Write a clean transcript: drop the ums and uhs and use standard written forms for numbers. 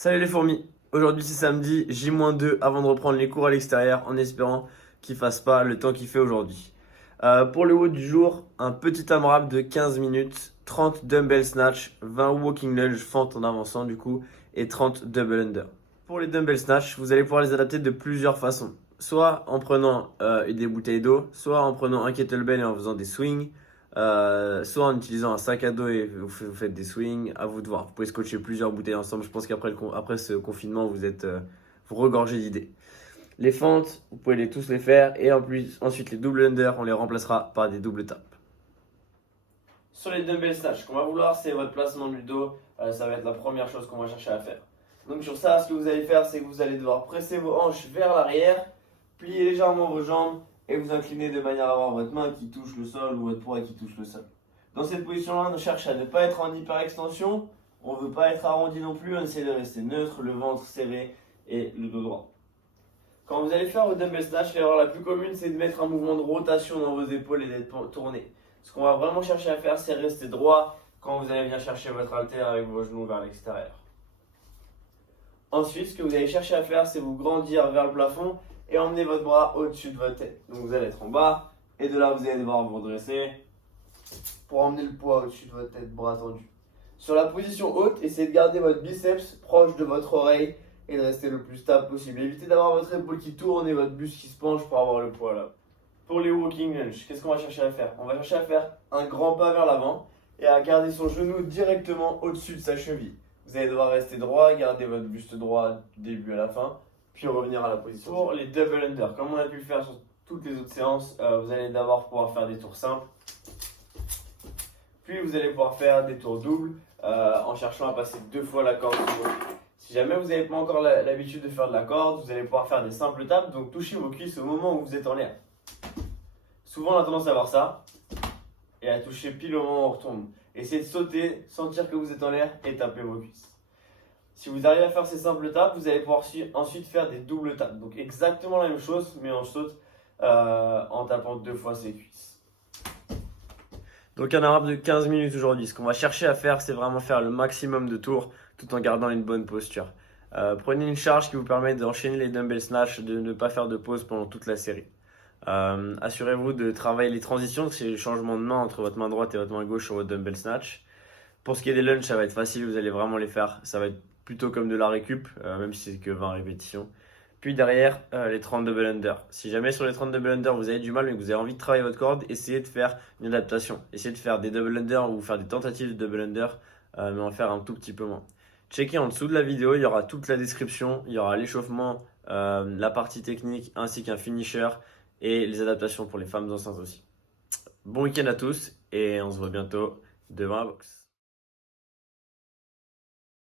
Salut les fourmis, aujourd'hui c'est samedi, J-2 avant de reprendre les cours à l'extérieur en espérant qu'il fasse pas le temps qu'il fait aujourd'hui. Pour le haut du jour, un petit AMRAP de 15 minutes, 30 dumbbell snatch, 20 walking lunge fente en avançant du coup et 30 double under. Pour les dumbbell snatch, vous allez pouvoir les adapter de plusieurs façons. Soit en prenant des bouteilles d'eau, soit en prenant un kettlebell et en faisant des swings, soit en utilisant un sac à dos et vous faites des swings, à vous de voir. Vous pouvez scotcher plusieurs bouteilles ensemble. Je pense qu'après après ce confinement, vous regorgez d'idées. Les fentes, vous pouvez tous les faire. Et en plus, ensuite, les double under, on les remplacera par des double taps. Sur les dumbbell snatch, ce qu'on va vouloir, c'est votre placement du dos. Ça va être la première chose qu'on va chercher à faire. Donc sur ça, ce que vous allez faire, c'est que vous allez devoir presser vos hanches vers l'arrière, plier légèrement vos jambes et vous incliner de manière à avoir votre main qui touche le sol ou votre poids qui touche le sol. Dans cette position-là, on cherche à ne pas être en hyperextension, on ne veut pas être arrondi non plus, on essaie de rester neutre, le ventre serré et le dos droit. Quand vous allez faire vos dumbbell snatch, l'erreur la plus commune, c'est de mettre un mouvement de rotation dans vos épaules et d'être tourné. Ce qu'on va vraiment chercher à faire, c'est rester droit quand vous allez venir chercher votre haltère avec vos genoux vers l'extérieur. Ensuite, ce que vous allez chercher à faire, c'est vous grandir vers le plafond et emmener votre bras au-dessus de votre tête. Donc vous allez être en bas et de là, vous allez devoir vous redresser pour emmener le poids au-dessus de votre tête, bras tendu. Sur la position haute, essayez de garder votre biceps proche de votre oreille et de rester le plus stable possible. Évitez d'avoir votre épaule qui tourne et votre buste qui se penche pour avoir le poids là. Pour les walking lunge, qu'est-ce qu'on va chercher à faire? On va chercher à faire un grand pas vers l'avant et à garder son genou directement au-dessus de sa cheville. Vous allez devoir rester droit, garder votre buste droit du début à la fin, puis revenir à la position. Pour les double under, comme on a pu le faire sur toutes les autres séances, vous allez d'abord pouvoir faire des tours simples, puis vous allez pouvoir faire des tours doubles en cherchant à passer 2 fois la corde sur vos pieds. Si jamais vous n'avez pas encore l'habitude de faire de la corde, vous allez pouvoir faire des simples tapes, donc toucher vos cuisses au moment où vous êtes en l'air. Souvent on a tendance à voir ça et à toucher pile au moment où on retombe. Essayez de sauter, sentir que vous êtes en l'air et taper vos cuisses. Si vous arrivez à faire ces simples tapes, vous allez pouvoir ensuite faire des doubles tapes. Donc exactement la même chose, mais on saute en tapant 2 fois ses cuisses. Donc un AMRAP de 15 minutes aujourd'hui. Ce qu'on va chercher à faire, c'est vraiment faire le maximum de tours tout en gardant une bonne posture. Prenez une charge qui vous permet d'enchaîner les dumbbell snatch, de ne pas faire de pause pendant toute la série. Assurez-vous de travailler les transitions, c'est le changement de main entre votre main droite et votre main gauche sur votre dumbbell snatch. Pour ce qui est des lunges, ça va être facile, vous allez vraiment les faire. Ça va être plutôt comme de la récup, même si c'est que 20 répétitions. Puis derrière, les 30 double under. Si jamais sur les 30 double under vous avez du mal mais que vous avez envie de travailler votre corde, essayez de faire une adaptation. Essayez de faire des double under ou faire des tentatives de double under, mais en faire un tout petit peu moins. Checkez en dessous de la vidéo, il y aura toute la description, il y aura l'échauffement, la partie technique ainsi qu'un finisher et les adaptations pour les femmes enceintes aussi. Bon week-end à tous et on se voit bientôt devant la boxe.